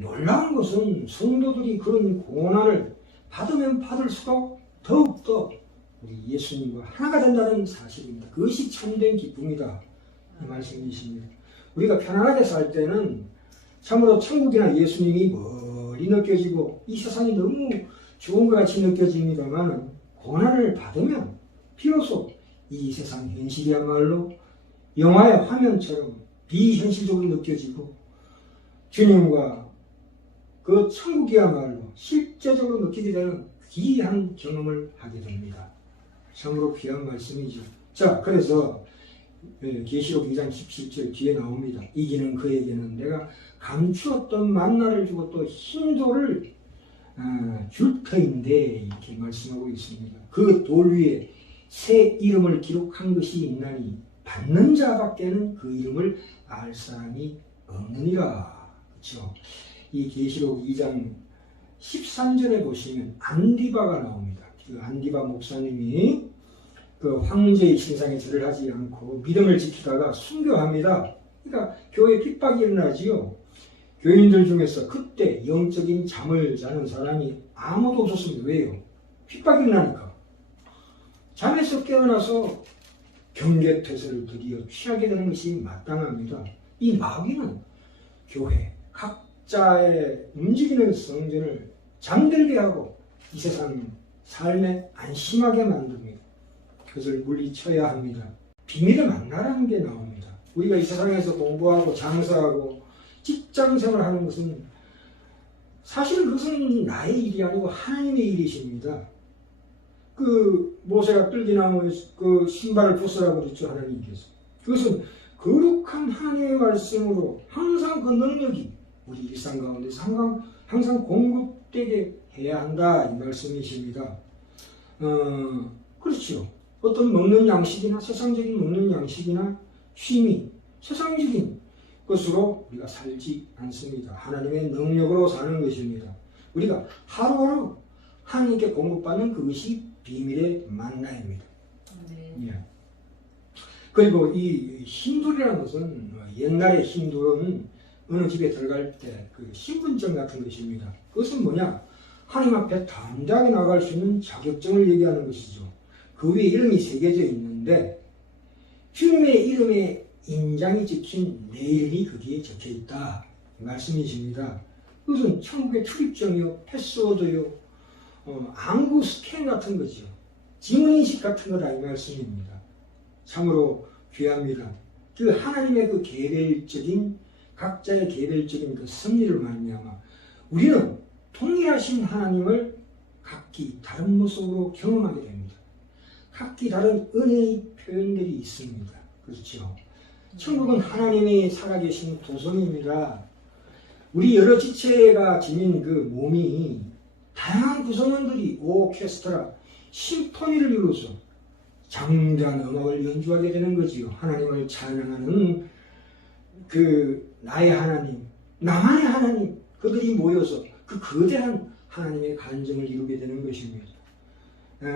놀라운 것은 성도들이 그런 고난을 받으면 받을수록 더욱더 우리 예수님과 하나가 된다는 사실입니다. 그것이 참된 기쁨이다. 이 말씀이십니다. 우리가 편안하게 살 때는 참으로 천국이나 예수님이 멀리 느껴지고 이 세상이 너무 좋은 것 같이 느껴집니다만 고난을 받으면 비로소 이 세상 현실이야말로 영화의 화면처럼 비현실적으로 느껴지고 주님과 그 천국이야말로 실제적으로 느끼게 되는 귀한 경험을 하게 됩니다. 참으로 귀한 말씀이죠. 자, 그래서 예, 계시록 2장 17절 뒤에 나옵니다. 이기는 그에게는 내가 감추었던 만나를 주고 또 힘도를 아, 줄 터인데 이렇게 말씀하고 있습니다. 그 돌 위에 새 이름을 기록한 것이 있나니 받는 자밖에는 그 이름을 알 사람이 없느니라. 그렇죠? 이 계시록 2장 13절에 보시면 안디바가 나옵니다. 그 안디바 목사님이 그 황제의 신상에 절을 하지 않고 믿음을 지키다가 순교합니다. 그러니까 교회 핍박이 일어나지요. 교인들 중에서 그때 영적인 잠을 자는 사람이 아무도 없었습니다. 왜요? 핍박이 일어나니까. 잠에서 깨어나서 경계태세를 드디어 취하게 되는 것이 마땅합니다. 이 마귀는 교회, 각 자의 움직이는 성전을 잠들게 하고 이 세상 삶에 안심하게 만듭니다. 그것을 물리쳐야 합니다. 비밀의 만나라는 게 나옵니다. 우리가 이 세상에서 공부하고 장사하고 직장 생활하는 것은 사실 그것은 나의 일이 아니고 하나님의 일이십니다. 그 모세가 뜰기나무 그 신발을 벗으라고 그랬죠 하나님께서. 그것은 거룩한 하나님의 말씀으로 항상 그 능력이 우리 일상 가운데서 항상, 항상 공급되게 해야 한다 이 말씀이십니다. 어, 그렇죠. 어떤 먹는 양식이나 세상적인 먹는 양식이나 취미, 세상적인 것으로 우리가 살지 않습니다. 하나님의 능력으로 사는 것입니다. 우리가 하루하루 하나님께 공급받는 그것이 비밀의 만나입니다. 네. 예. 그리고 이 힘돌이라는 것은 옛날의 힘돌은 어느 집에 들어갈 때 그 신분증 같은 것입니다. 그것은 뭐냐? 하나님 앞에 담대하게 나갈 수 있는 자격증을 얘기하는 것이죠. 그 위에 이름이 새겨져 있는데 주님의 이름에 인장이 찍힌 내 이름이 거기에 적혀 있다. 이 말씀이십니다. 그것은 천국의 출입증이요, 패스워드요, 어, 안구 스캔 같은 거죠. 지문인식 같은 거다 이 말씀입니다. 참으로 귀합니다. 그 하나님의 그 개별적인 각자의 개별적인 그 섭리를 말미암아 우리는 동일하신 하나님을 각기 다른 모습으로 경험하게 됩니다. 각기 다른 은혜의 표현들이 있습니다. 그렇죠. 천국은 하나님이 살아계신 도성입니다. 우리 여러 지체가 지닌 그 몸이 다양한 구성원들이 오케스트라, 심포니를 이루어서 장대한 음악을 연주하게 되는 거지요. 하나님을 찬양하는 그 나의 하나님, 나만의 하나님, 그들이 모여서 그 거대한 하나님의 간증을 이루게 되는 것입니다. 에,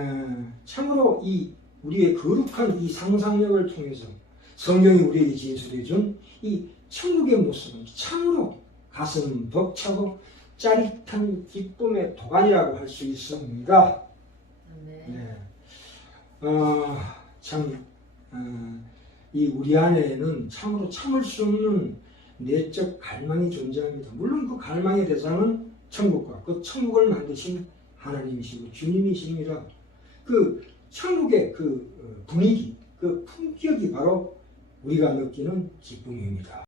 참으로 이 우리의 거룩한 이 상상력을 통해서 성경이 우리에게 진술해 준 이 천국의 모습은 참으로 가슴 벅차고 짜릿한 기쁨의 도가니라고 할 수 있습니다. 네. 네. 어, 참, 어, 이 우리 안에는 참으로 참을 수 없는 내적 갈망이 존재합니다. 물론 그 갈망의 대상은 천국과 그 천국을 만드신 하나님이시고 주님이십니다. 그 천국의 그 어, 분위기, 그 품격이 바로 우리가 느끼는 기쁨입니다.